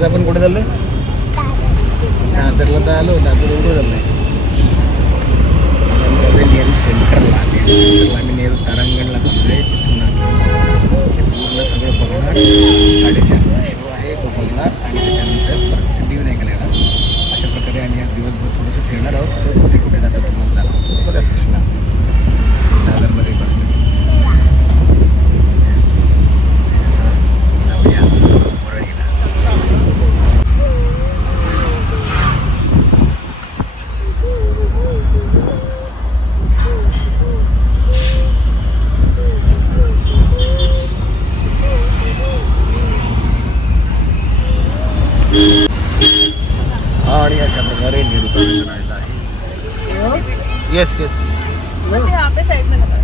आज आपण कुठे चाललोय? दादरला तर आलो, दादर कुठे चाललोय? नेहरू सेंटरला आम्ही नेहरू तारांगणला चाललोय. तिथून आम्ही पूर्ण सगळं बघणार. 4:30चा शो आहे तो बघणार आणि त्याच्यानंतर परत सिद्धिविनायकाला येणार. अशा प्रकारे आम्ही आज दिवसभर थोडंसं फिरणार आहोत. कुठे कुठे जातात तुम्हाला दाखवतो. बघा कृष्णा दादरमध्ये बसलो. जाऊया वरळीला. आणि अशा प्रकारे नेहरू तारांगण आहे. येस येस साइड में लगा.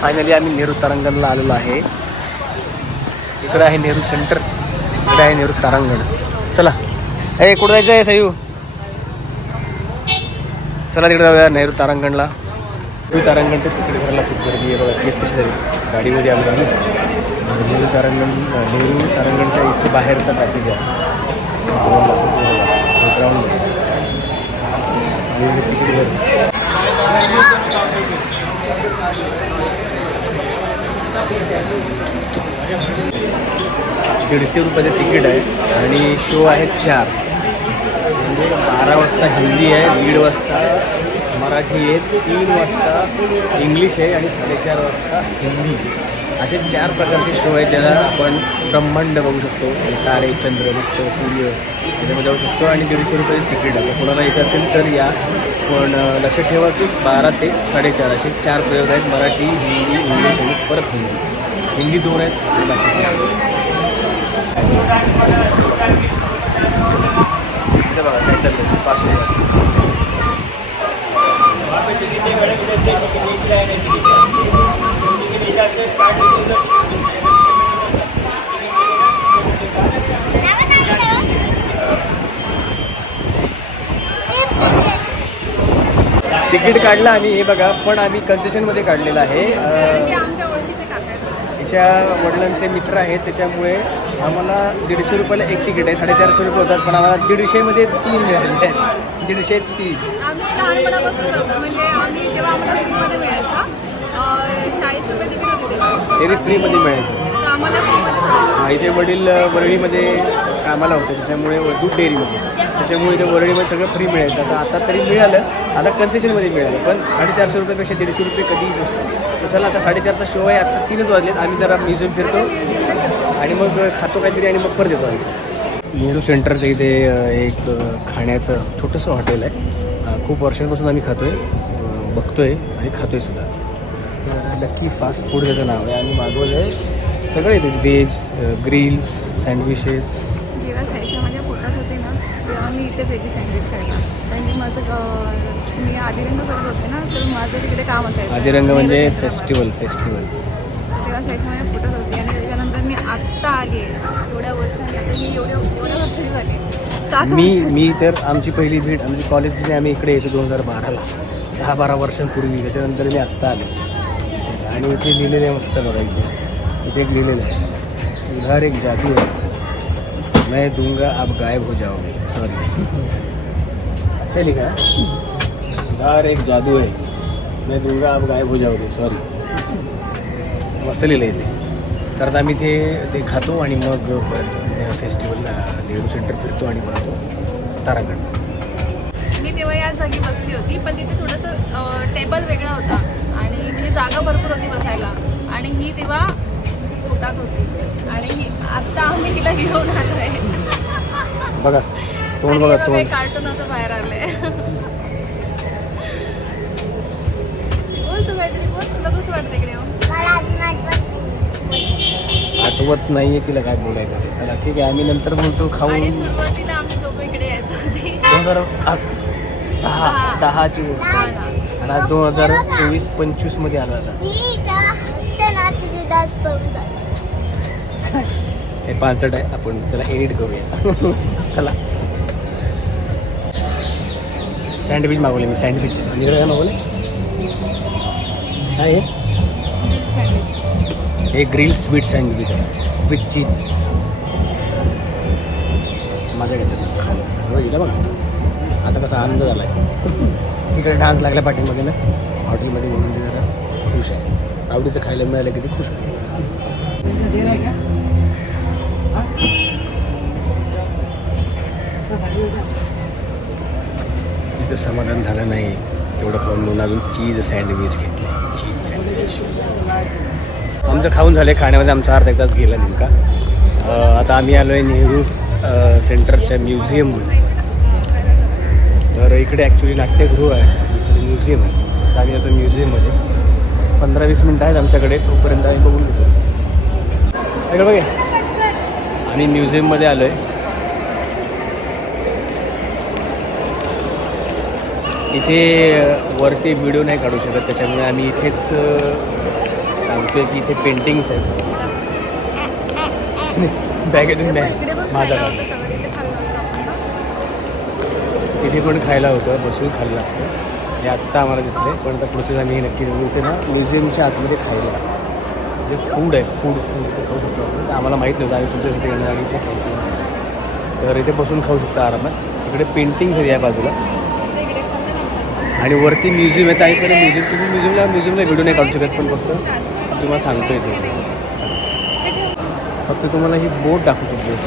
फायनली आम्ही नेहरू तारांगणला आलेलो आहे. इकडे आहे नेहरू सेंटर, इकडे आहे नेहरू तारांगण. चला ए कुठं जायचं आहे सयू? चला तिकडे जाऊया नेहरू तारांगणला. नेहरू तारांगणच्या तिकडे करायला खूप गर्दी आहे. बघा केस कशी झाली गाडीमध्ये आम्ही राहिलो. नेहरू तारांगणच्या इथे बाहेरचा पॅसेज आहे. ग्राउंड तिकीट गर्दी. 150 रुपयाचे तिकीट आहे आणि शो आहे 4. म्हणजे 12 वाजता हिंदी आहे, 1:30 वाजता मराठी आहे, 3 वाजता इंग्लिश आहे आणि 4:30 वाजता हिंदी. असे 4 प्रकारचे शो आहेत ज्याला आपण ब्रह्मांड बघू शकतो. तारे, चंद्र, नक्षत्र, सूर्य त्याच्यामध्ये जाऊ शकतो. आणि 150 रुपयाचे तिकीट आहे. कोणाला यायचं असेल तर या. पण लक्षात ठेवा की 12 ते 4:30 असे 4 प्रयोग आहेत. मराठी, हिंदी, इंग्लिश आणि परत हिंदी 2 आहेत. बघा काय चाललं पासून तिकीट काढलं आम्ही. हे बघा पण आम्ही कन्सेशनमध्ये काढलेलं आहे. तिच्या वडिलांचे मित्र आहेत त्याच्यामुळे आम्हाला 150 रुपयाला एक तिकीट आहे. 450 रुपये होतात पण आम्हाला 150मध्ये 3 मिळाले आहेत. 150-3 आम्ही लहानपणापासून करतो. म्हणजे आम्ही तेव्हा आम्हाला फ्रीमध्ये मिळायचा. 40 रुपये तिकीट होते तेव्हा. तरी फ्रीमध्ये मिळायचं. आम्हाला फ्रीमध्ये. आईचे वडील वरळीमध्ये कामाला होते त्याच्यामुळे दूध डेअरीमध्ये. त्याच्यामुळे ते वरळीमध्ये सगळं फ्री मिळायचं. आता तरी मिळालं. आता कन्सेशनमध्ये मिळालं. पण 450 रुपयापेक्षा 150 रुपये कधीही स्वस्त. तर चला आता 4:30चा शो आहे. आता 3च वाजलेत. आम्ही जरा म्युझियम फिरतो आणि मग खातो काहीतरी आणि मग परत येतो आम्ही. नेहरू सेंटरच्या इथे एक खाण्याचं छोटंसं हॉटेल आहे. खूप वर्षांपासून आम्ही खातो आहे, बघतो आहे आणि खातो आहे सुद्धा. तर लकी फास्ट फूड त्याचं नाव आहे. आम्ही मागवलं आहे सगळं येते. Veg, grills, sandwiches. जेव्हा सायशा माझ्या पोटात होते ना तेव्हा मी इथेच यायची सँडविच खायला. कारण की मी आदिरंग करत होते ना तर माझं तिकडे काम असायचं. आदिरंग म्हणजे फेस्टिवल. तेव्हा सायशा माझ्या पोटात होती आणि त्याच्यानंतर मी आत्ता आली एवढ्या वर्षांनी. तर मी एवढ्या वर्षांनी झाली 7 वर्ष. मी तर आमची पहिली भेट आमची कॉलेजने आम्ही इकडे यायचो 2012ला. 10-12 वर्षांपूर्वी. त्याच्यानंतर मी आत्ता आलो. आणि इथे लिहिलेलं आहे मस्त बघा. इथे एक लिहिलेलं आहे उधार एक जादू है मैं दूंगा आप गायब हो जाओगे. सॉरी अच्छा लिखा. उधार एक जादू है मैं दूंगा आप गायब हो जाओगे. सॉरी मस्त लिहिलं इथे. तर आता आम्ही ते खातो आणि मग फेस्टिवलला नेहरू सेंटर फिरतो आणि बनवतो तारांगण. मी तेव्हा या जागी बसली होती पण तिथे थोडंसं टेबल वेगळा होता आणि म्हणजे जागा भरपूर होती बसायला. आणि ही तेव्हा पोटात होती आणि आत्ता आम्ही तिला घेऊन आलो आहे. बघा तोंड बघा तोंड. कार्टून असं बाहेर आलंय. बोल तू काहीतरी बोल. तुला कसं वाटतं इकडे येऊन? आठवत नाहीये तिला काय बोलायचं ते. चला ठीक आहे आम्ही नंतर बोलतो. खाऊ. आणि सुरुवातीला आम्ही दोघं इकडे यायचो होती 2010ची गोष्ट आणि आज 2024-25 मध्ये आला आता. हे पांचट आहे. आपण त्याला एडिट करूया. चला सँडविच मागवले मी, सँडविच. आणि काय मागवले? काय आहे? सँडविच. हे ग्रिल स्वीट सँडविच आहे विथ चीज. माझ्या घेतात हो, इथं बघ आता कसा आनंद झाला आहे. तिकडे डान्स लागला पाठीमध्ये ना हॉटेलमध्ये, म्हणून ते जरा खुश आहे. आवडीचं खायला मिळालं की ते खुश आहे. तिथं समाधान झालं नाही तेवढं खाऊन, म्हणून अजून चीज सँडविच घेतलं. चीज सँडविच आमचं खाऊन झालं आहे. खाण्यामध्ये आमचा अर्धा एक तास गेला नेमका. आता आम्ही आलो आहे नेहरू सेंटरच्या म्युझियममध्ये. तर इकडे ॲक्च्युली नाट्यगृह आहे, इकडे म्युझियम आहे. तर आम्ही आता म्युझियममध्ये 15-20 मिनटं आहेत आमच्याकडे, तोपर्यंत आम्ही बघून घेतो. इकडे बघे आम्ही म्युझियममध्ये आलो आहे. इथे वरती व्हिडिओ नाही काढू शकत, त्याच्यामुळे आम्ही इथेच सांगतो आहे की इथे पेंटिंग्स आहेत. बॅगेतून बॅग माझा खाल्लं असतं आपण ना. तिथे पण खायला होतं, बसून खाल्लं असतं. हे आत्ता आम्हाला दिसलं आहे, पण आता पुढचे आम्ही नक्की जाऊ. इथे ना म्युझियमच्या आतमध्ये खायला जे फूड आहे, फूड खाऊ शकतो आपण. आम्हाला माहीत नव्हतं, आम्ही तुमच्यासाठी येणार आणि इथे खाऊ. तर इथे बसून खाऊ शकता आरामात. इकडे पेंटिंग्स आहेत या बाजूला आणि वरती म्युझियम आहे. त्याकडे तुम्ही म्युझियमला व्हिडिओ नाही काढू शकत, पण फक्त तुम्हाला सांगतो आहे फक्त तुम्हाला ही बोट दाखवतो. बोट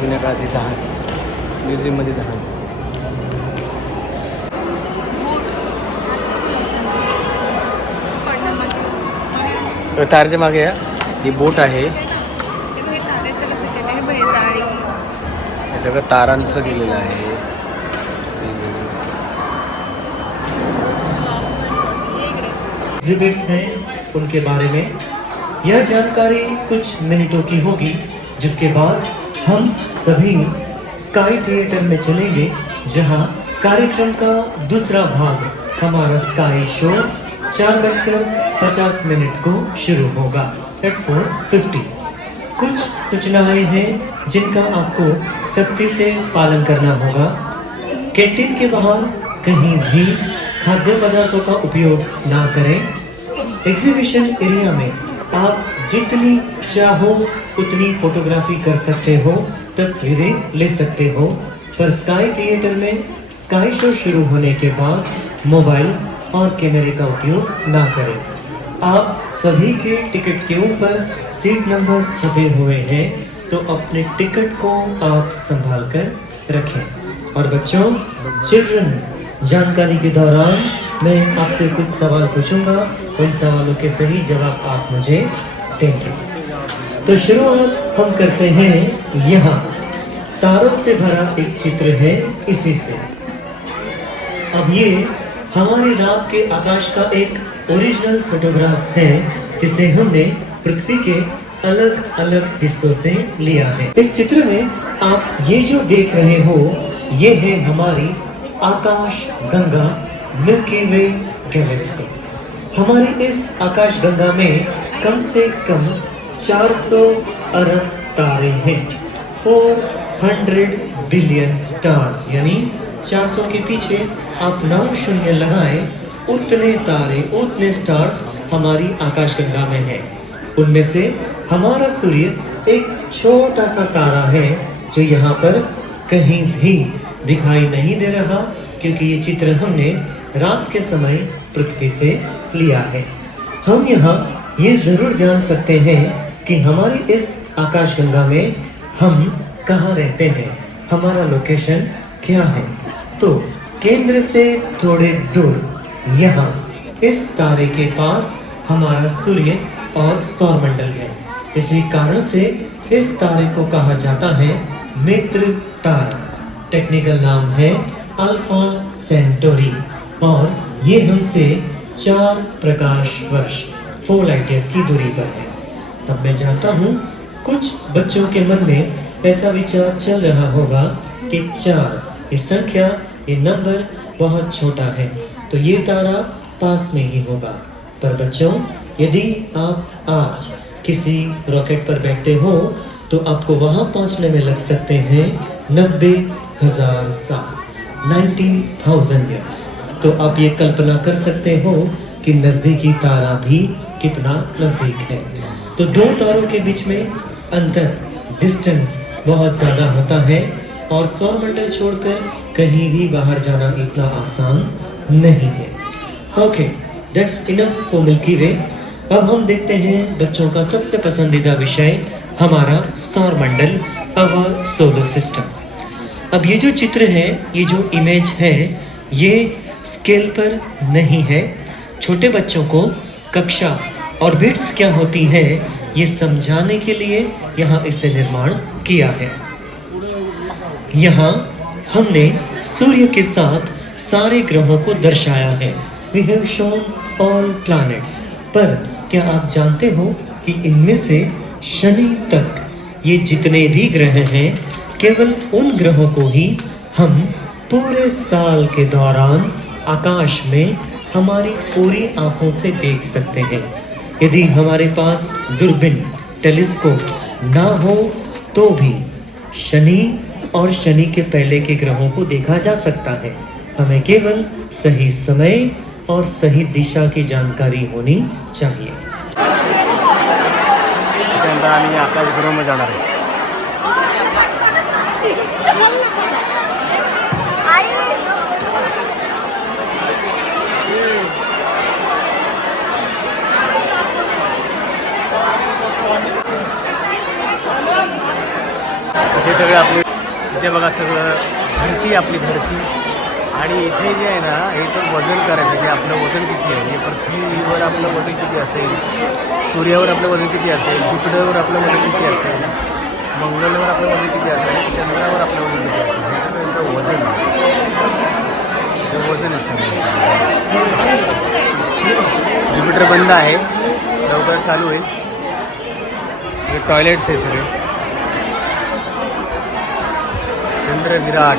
जुन्या काळात जहाज, म्युझियममध्ये जहाज. तारच्या मागे या ही बोट आहे. हे सगळं तारांचं केलेलं आहे. एग्जिबिट्स हैं उनके बारे में यह जानकारी कुछ मिनटों की होगी, जिसके बाद हम सभी स्काई थिएटर में चलेंगे, जहां कार्यक्रम का दूसरा भाग हमारा स्काई शो 4:50 को शुरू होगा एट 4:50। कुछ सूचनाएं हैं जिनका आपको सख्ती से पालन करना होगा। कैंटीन के बाहर कहीं भी खाद्य पदार्थों का उपयोग ना करें। एग्जीबिशन एरिया में आप जितनी चाहो उतनी फोटोग्राफी कर सकते हो, तस्वीरें ले सकते हो, पर स्काई थिएटर में स्काई शो शुरू होने के बाद मोबाइल और कैमरे का उपयोग ना करें। आप सभी के टिकट के ऊपर सीट नंबर्स छपे हुए हैं, तो अपने टिकट को आप संभाल कर रखें। और बच्चों, चिल्ड्रन, जानकारी के दौरान मैं आपसे कुछ सवाल पूछूंगा, उन सवालों के सही जवाब आप मुझे देंगे। तो शुरुआत हम करते हैं। यहाँ तारों से भरा एक चित्र है, इसी से। अब ये हमारी रात के आकाश का एक ओरिजिनल फोटोग्राफ है, जिसे हमने पृथ्वी के अलग अलग हिस्सों से लिया है। इस चित्र में आप ये जो देख रहे हो, ये है हमारी आकाश गंगा, मिल्की वे गैलेक्सी। हमारी इस आकाश गंगा में कम से कम 400 अरब तारे हैं। 400 बिलियन स्टार्स, यानी 400 के पीछे आप 9 शून्य लगाएं, उतने तारे, उतने स्टार्स हमारी आकाशगंगा में है। उनमें से हमारा सूर्य एक छोटा सा तारा है, जो यहाँ पर कहीं भी दिखाई नहीं दे रहा, क्योंकि ये चित्र हमने रात के समय पृथ्वी से लिया है। हम यहाँ ये जरूर जान सकते हैं कि हमारी इस आकाशगंगा में हम कहाँ रहते हैं, हमारा लोकेशन क्या है। तो केंद्र से थोड़े दूर यहाँ इस तारे के पास हमारा सूर्य और सौरमंडल है। इसी कारण से इस तारे को कहा जाता है मित्र तारा। टेक्निकल नाम है अल्फा सेंटोरी, और ये हमसे 4 प्रकाश वर्ष 4 लाइट ईयर्स की दूरी पर है। अब मैं जानता हूँ कुछ बच्चों के मन में ऐसा विचार चल रहा होगा कि 4 ये संख्या, ये नंबर बहुत छोटा है, तो ये तारा पास में ही होगा। पर बच्चों, यदि आप आज किसी रॉकेट पर बैठते हो, तो आपको वहां पहुंचने में लग सकते हैं 90,000 साल। 90,000 years। तो आप ये कल्पना कर सकते हो कि नजदीकी तारा भी कितना नजदीक है। तो दो तारों के बीच में अंतर, डिस्टेंस बहुत ज्यादा होता है और सौरमंडल छोड़कर कहीं भी बाहर जाना इतना आसान नहीं है। Okay, that's enough for Milky Way. अब हम देखते हैं बच्चों का सबसे पसंदीदा विषय, हमारा सौरमंडल, अवर सोलर सिस्टम। अब ये जो चित्र है, ये जो इमेज है, ये स्केल पर नहीं है। छोटे बच्चों को कक्षा ऑर्बिट्स क्या होती है ये समझाने के लिए यहाँ इसे निर्माण किया है। यहाँ हमने सूर्य के साथ सारे ग्रहों को दर्शाया है। We have shown all planets। पर क्या आप जानते हो कि इनमें से शनि तक ये जितने भी ग्रह हैं, केवल उन ग्रहों को ही हम पूरे साल के दौरान आकाश में हमारी पूरी आंखों से देख सकते हैं। यदि हमारे पास दूरबीन, टेलीस्कोप ना हो तो भी शनि और शनि के पहले के ग्रहों को देखा जा सकता है। हमें केवल सही समय और सही दिशा की जानकारी होनी चाहिए। त्यानंतर आम्ही आकाशगृहामध्ये जाणार आहे। हे सगळं आपले इथे बघा, सगळं धरती, आपली धरती, आणि इथे जे आहे ना, हे तर वजन करायचं की आपलं वजन किती आहे, हे पृथ्वीवर आपलं वजन किती असेल, सूर्यावर आपलं वजन किती असेल, जुपिटरवर आपलं वजन किती असेल, मंगळावर आपलं वजन किती असेल, चंद्रावर आपलं वजन किती असेल, हे सगळं त्यांचं वजन आहे। हे वजन आहे सगळं। जुपिटर बंद आहे, लवकर चालू होईल। हे टॉयलेट्स आहे सगळे। चंद्र विराट,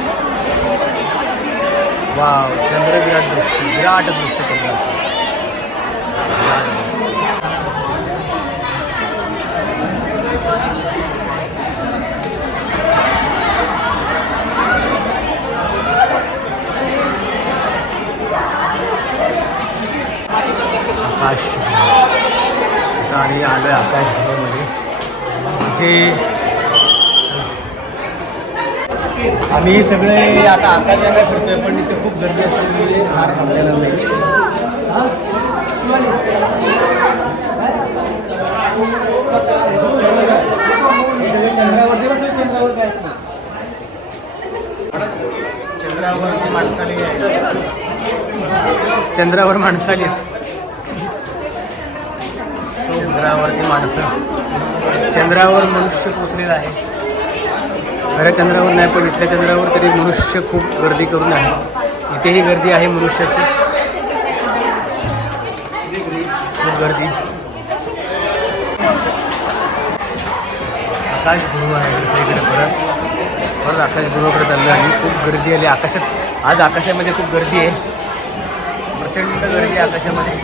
वाव, चंद्र विराट दृश्य, विराट दृश्य चंद्राचं। आकाश, आता आम्ही आलो आहे आकाशगृहामध्ये। इथे आम्ही सगळे आता आकाशाला फिरतोय, पण इथे खूप गर्दी असल्यामुळे फार थांबलेला नाही। चंद्रावरती बस, चंद्रावर काय असतं, चंद्रावरती माणसाने यायचं, चंद्रावर माणसाने, चंद्रावरती माणसं, चंद्रावर मनुष्य पोचलेला आहे। खऱ्या चंद्रावर नाही, पण इथल्या चंद्रावर तरी मनुष्य खूप गर्दी करून आहे। इथेही गर्दी आहे मनुष्याची, खूप गर्दी। आकाशगृह आहे दुसरीकडे, परत आकाशगृहाकडे चाललो आणि खूप गर्दी आली आकाशात। आज आकाशामध्ये खूप गर्दी आहे, प्रचंड गर्दी आहे आकाशामध्ये।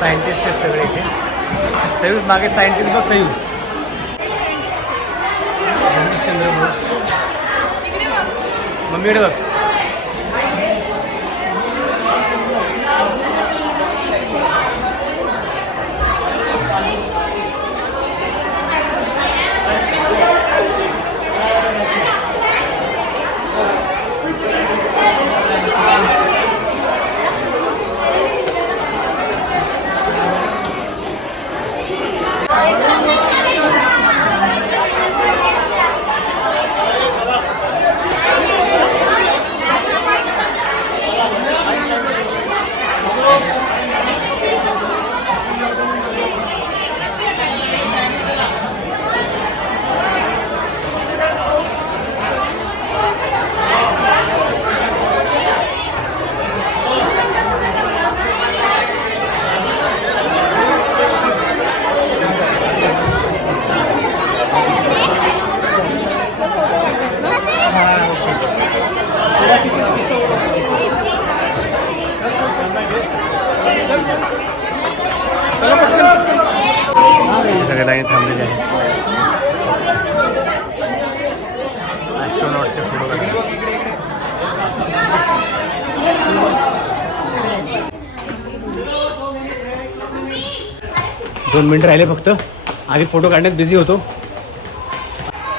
सायंटिस्ट आहेत सगळे इथे। सयुज मागे सायंटिस्ट बघ, सयुज चंद्र बोस, मम्मीकडे बघ। सगळे लाईन थांबलेले आहे ॲस्ट्रॉनॉटचे फोटो काढले। 2 मिनटं राहिले फक्त. आधी फोटो काढण्यात बिझी होतो.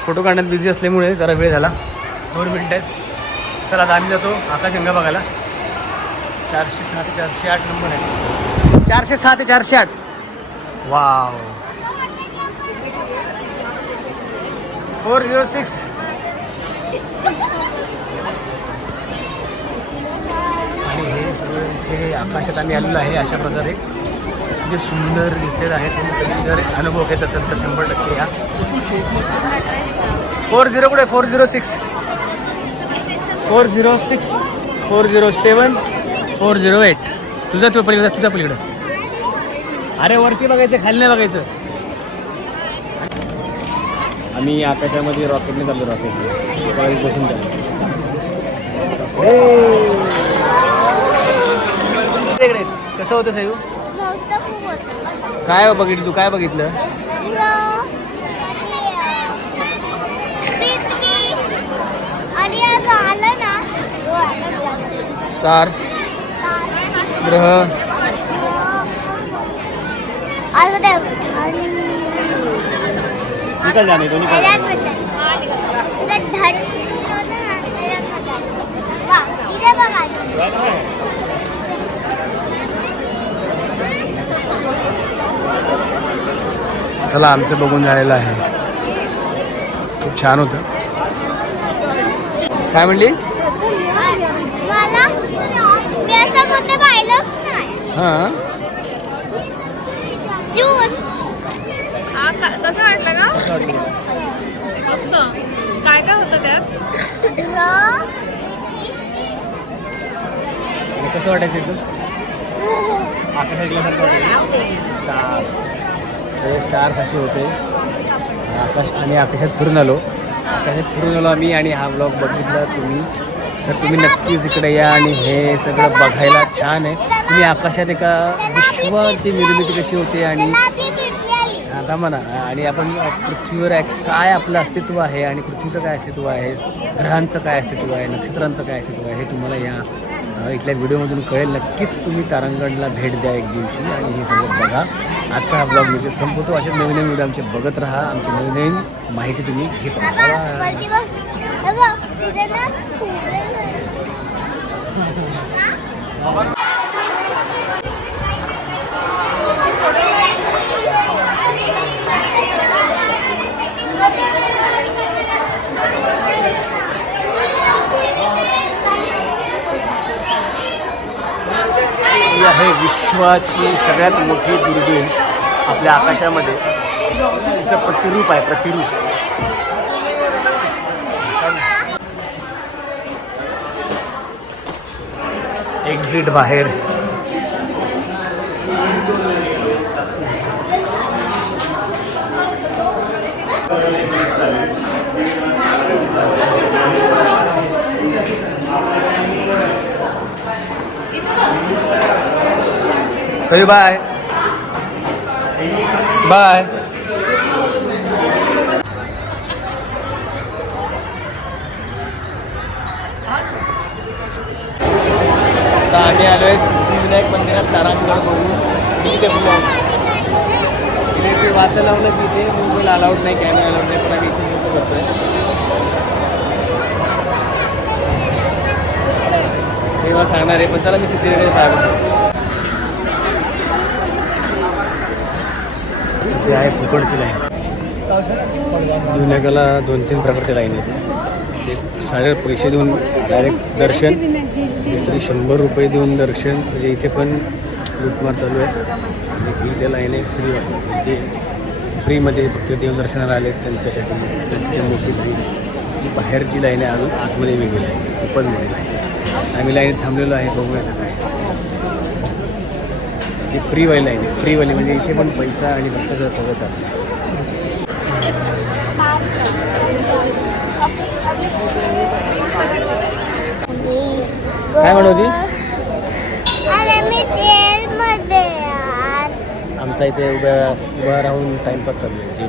फोटो काढण्यात बिझी असल्यामुळे जरा वेळ झाला. 2 मिनटं आहेत. चला आता आम्ही जातो आकाशगंगा बघायला. 406 ते 408 नंबर आहे. 406 ते 408. वाव. 406. आणि हे सगळं इथे आकाशात आम्ही आलेलो आहे. अशा प्रकारे जे सुंदर दिसत आहे. तुम्ही जर अनुभव घेत असेल तर 100% या. 40 कुठे? 406 406 407 408. तुझा पलीकडं. अरे वरती बघायचं, खाली नाही बघायचं. आम्ही आकाशामध्ये रॉकेटने चाललो. रॉकेटने बसून चाललो. कसं होतं साहेब? काय बघितलं तू? काय बघितलं? स्टार्स, ग्रह. निकल जाने तो निकल. चला आमचं बघून झालेलं आहे. खूप छान होतं. काय म्हणली? हां कसं वाटलं का? मस्त. काय काय होतं त्यात? कसं वाटायचं एकदम आकाशातल्यासारखं वाटायचं. स्टार्स असे होते. आकाशात फिरून आलो आम्ही. आणि हा ब्लॉग बघितला तुम्ही तर तुम्ही नक्कीच इकडे या आणि हे सगळं बघायला छान आहे. तुम्ही आकाशात एका विश्वाची निर्मिती कशी होते आणि आता म्हणा. आणि आपण पृथ्वीवर काय आपलं अस्तित्व आहे आणि पृथ्वीचं काय अस्तित्व आहे, ग्रहांचं काय अस्तित्व आहे, नक्षत्रांचं काय अस्तित्व आहे, हे तुम्हाला या इथल्या व्हिडिओमधून कळेल. नक्कीच तुम्ही तारांगणला भेट द्या एक दिवशी आणि हे सगळं बघा. आजचा हा ब्लॉग म्हणजे संपवतो. असे नवीन व्हिडिओ आमचे बघत राहा. आमची नवीन माहिती तुम्ही घेत राहा. ही आहे विश्वाची सगळ्यात मोठी दुर्बीण आपल्या आकाशामध्ये. तिचं प्रतिरूप आहे. एक्झिट बाहेर. कधी बाय आता आम्ही आलो आहे सिद्धिविनायक मंदिरात तारांगण बघून. तिथे ते वाचा लावलं तिथे मोबाईल अलाउड नाही, कॅमेरा अलाउड नाही, पण आम्ही इथे फोटो करतोय. तेव्हा सांगणार आहे पण चला मी सिद्धिविनायक पाहतो. इथे आहे फुकटची लाईन. सिद्धिविनायकाला 2-3 प्रकारच्या लाईन आहेत. एक साडे पैसे देऊन डायरेक्ट दर्शन, दुसरी 100 रुपये देऊन दर्शन. म्हणजे इथे पण लूटमार चालू आहे. इथे लाईन आहे फ्री म्हणजे फ्रीमध्ये फक्त देवदर्शनाला आले त्यांच्यासाठी त्यांची मोठी फ्री. ही बाहेरची लाईन आहे, अजून आतमध्ये वेगळी आहे, खूपच मोठी आहे. आम्ही लाईन थांबलेलो आहे, बघूया काय. ही फ्रीवाली लाईन आहे. फ्रीवाली म्हणजे इथे पण पैसा आणि फक्त सगळं चालतं. काय म्हणत आमचा इथे उभा राहून टाइमपास चालू आहे.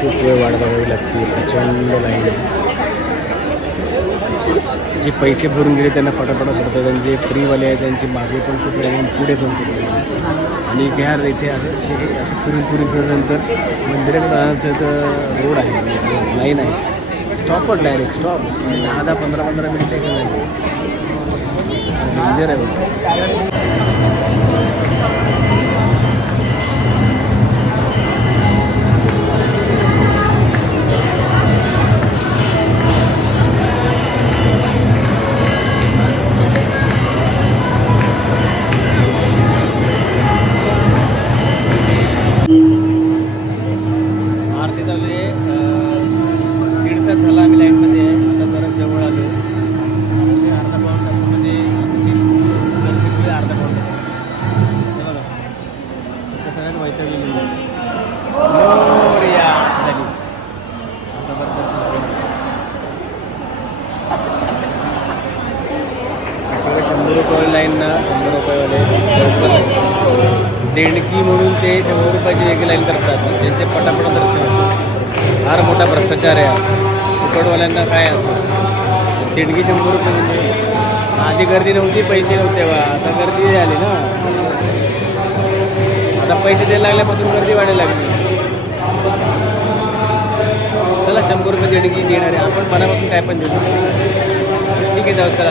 खूप वेळ वाट बघावी लागते. प्रचंड लाईन आहे. जे पैसे भरून गेले त्यांना पटापटा पडतात आणि जे फ्रीवाले आहेत त्यांची मागे पण खूप आहे आणि पुढे पण खूप आहे. आणि बिहार इथे असं फिरून फिरल्यानंतर मंदिराकडे जाण्याचं तर रोड आहे, लाईन आहे, स्टॉपवर डायरेक्ट स्टॉप 10-15 मिनिटं एका जागी. डेंजर आहे बघा. आरती चालू आहे. 1.5 तास झाला आम्ही लाईनमध्ये आहे. आता जरा जवळ आलो. अर्धा पाऊण तासामध्ये अर्धा पाऊण तास हे बघा सगळ्यात वैतागलेली मोरया झाली असं बरं दर्शन 100 रुपये लाईन ना 100 रुपयेवाले देणगी म्हणून ते 100 रुपयाची वेगळी लाईन करतात. त्यांचे पटापट दर्शन होतं. फार मोठा भ्रष्टाचार आहे. फुकटवाल्यांना काय असं देणगी 100 रुपये म्हणजे आधी गर्दी नव्हती, पैसे नव्हते बा. आता गर्दी झाली ना, आता पैसे द्यायला लागल्यापासून गर्दी वाढायला लागली. चला 100 रुपये देणगी देणार आहे आपण, मनापासून काय पण देऊ शकतो. ठीक आहे जाऊ चला.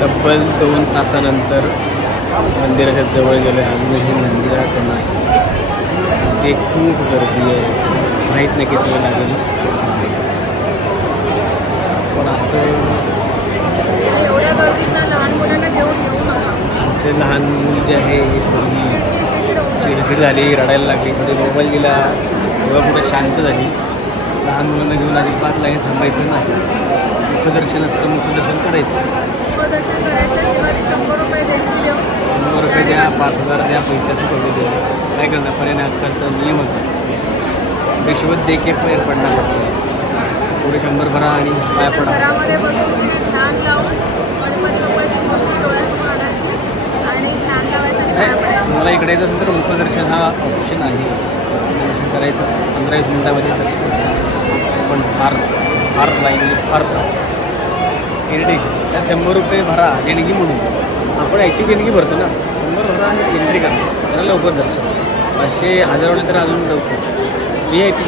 तब्बल 2 तासानंतर मंदिराच्या जवळ गेलो आहे. अजूनही मंदिरात नाही, ते खूप गर्दी आहे. माहीत नाही किती वेळ लागेल, पण असं एवढ्या गर्दीतला लहान मुलांना घेऊन येऊ नका. आमचे लहान मुल जे आहे चिडचिड झाली, रडायला लागली, थोडी मोबाईल दिला तेव्हा कुठं शांत झाली. लहान मुलांना घेऊन अजिबात लाईन थांबायचं नाही. मुखदर्शन असतं, मुखदर्शन करायचं. दर्शन करायचं तेव्हा ते 100 रुपये देणगी देऊ. 100 रुपये द्या, 5,000 द्या, पैशाचं कमी द्या. काय करणार, पर्याय आजकालचा नियमच आहे. रिश्वत दे के पैर पडणार पडतं. पुढे 100 भरा आणि पाय पडा. घरामध्ये बसून तिने ध्यान लावून गणपती बाप्पाची मूर्ती डोळ्यासमोर आणायची आणि ध्यान लावायचं आणि पाया पडायचं. मला इकडे येत असेल तर मुखदर्शन हा ऑप्शन आहे. दर्शन करायचं 15-20 मिनटामध्ये दर्शन. पण फार लाईन, फार त्रास, इरिटेशन. त्या 100 रुपये भरा देणगी म्हणून आपण याची देणगी भरतो ना. 100 भरा आणि एंट्री करा, त्याला लवकर दर्शन. 500-1000 वाले तर अजून लवकर. VIP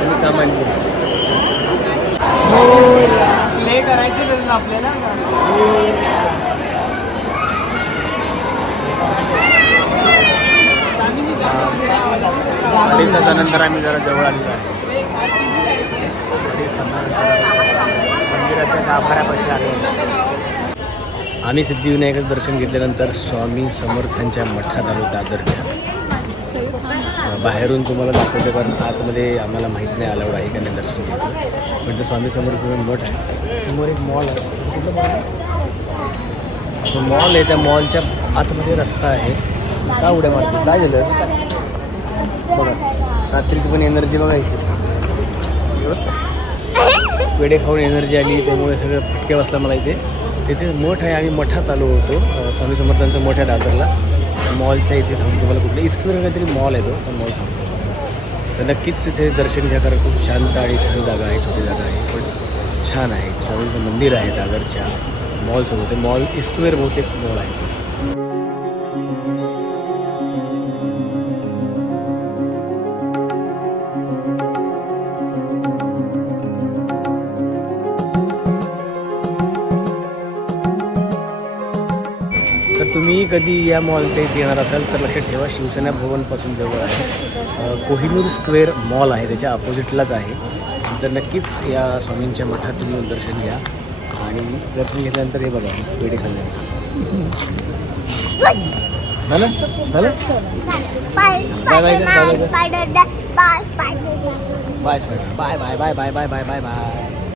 आणि सामान्य प्ले करायचं आपल्याला. अडीच तासानंतर आम्ही जरा जवळ आलेलो आहे. मंदिराच्या गाभाऱ्यापाशी आलो. आम्ही सिद्धिविनायकाचं दर्शन घेतल्यानंतर स्वामी समर्थांच्या मठात आलो दादरच्या. बाहेरून तुम्हाला दाखवते, कारण आतमध्ये आम्हाला माहीत नाही अलाउड आहे का नाही दर्शन घ्यायचं. पण ते स्वामी समर्थ मठ आहे. समोर एक मॉल आहे. तो मॉल आहे, त्या मॉलच्या आतमध्ये रस्ता आहे. का उड्या मारतो, काय झालं बघा. रात्रीची पण एनर्जी बघायची, वेडे खाऊन एनर्जी आली, त्यामुळे सगळं फटके बसला मला इथे. तिथे मठ आहे, आम्ही मठात आलो होतो. स्वामी समर्थांचं मठ आहे दादरला. मॉलच्या इथे सांगतो तुम्हाला, कुठलं इस्क्वेअर काहीतरी मॉल आहे तो मॉल सांगतो. तर नक्कीच तिथे दर्शन घ्या, कारण खूप शांत आणि छान जागा आहे, छोटी जागा आहे, पण छान आहे. स्वामींचं मंदिर आहे दादरच्या मॉलसोबत. मॉल इस्क्वेअर बहुतेक मॉल आहे. तर तुम्ही कधी या मॉलच्या इथे येणार असाल तर लक्षात ठेवा, शिवसेना भवनपासून जवळ आहे. कोहिनूर स्क्वेअर मॉल आहे, त्याच्या अपोजिटलाच आहे. तर नक्कीच या स्वामींच्या मठात तुम्ही दर्शन घ्या. आणि दर्शन घेतल्यानंतर हे बघा, पेढे खाल्ल्यानंतर झालं. Bye bye bye bye bye bye bye bye bye